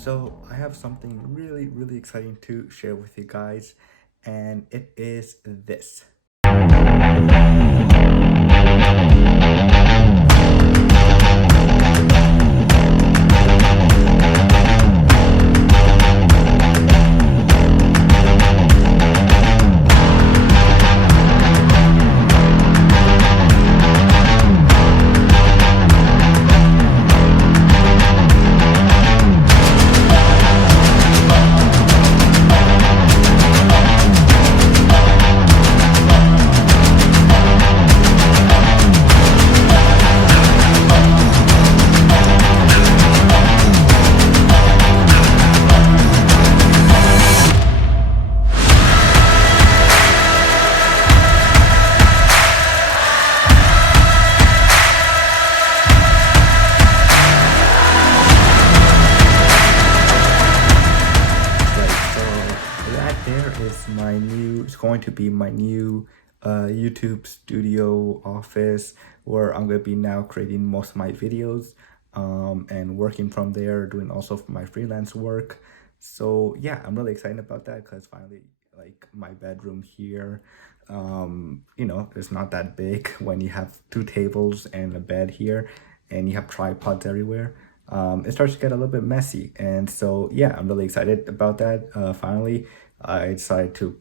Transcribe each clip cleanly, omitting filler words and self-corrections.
So I have something really exciting to share with you guys, and it is this. Right, so that there is my new, it's going to be my new YouTube studio office where I'm going to be now creating most of my videos and working from there, doing also my freelance work. So yeah, I'm really excited about that because finally, like my bedroom here, it's not that big when you have two tables and a bed here and you have tripods everywhere. It starts to get a little bit messy. And so, yeah, I'm really excited about that. Finally, I decided to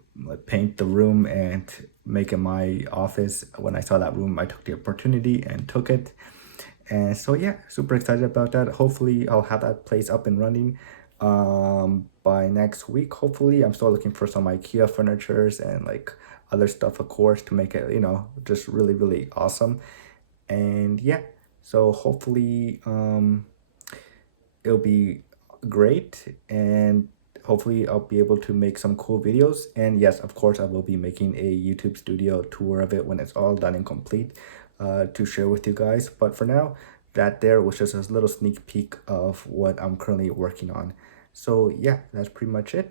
paint the room and make it my office. When I saw that room, I took the opportunity and took it. And so, yeah, super excited about that. Hopefully, I'll have that place up and running by next week. Hopefully, I'm still looking for some IKEA furnitures and like other stuff, of course, to make it, just really awesome. And yeah, so hopefully, it'll be great, and hopefully I'll be able to make some cool videos. And yes, of course, I will be making a YouTube studio tour of it when it's all done and complete, to share with you guys. But for now, that there was just a little sneak peek of what I'm currently working on. So yeah, that's pretty much it.